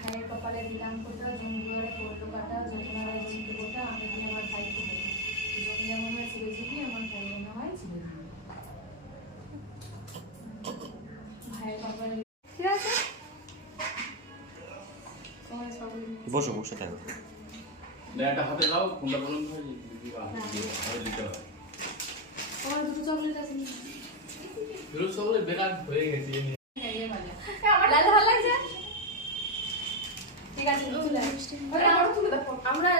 ভাইয়ের কপালে দিলাম কোটা, জমি দুয়ারে পড়লো কাটা, যতনা হয় ছিটে কোটা, আমি কি আমার ভাইকে দেবো। জমি এমন হয় চিরজীবী, আমার ভাই মনে হয় চিরজীবী। ভাইয়ের কপালে ঠিক আছে। তোমার সব বসো বসে থাকো। একটা হাতে দাও, কোনটা বলুন দিতে হবে। আমার দুটো চকলেট আছে। দুটো চকলেট বেকার হয়ে গেছে। আমার লাল ভালো লাগছে। ঠিক আছে, আমরা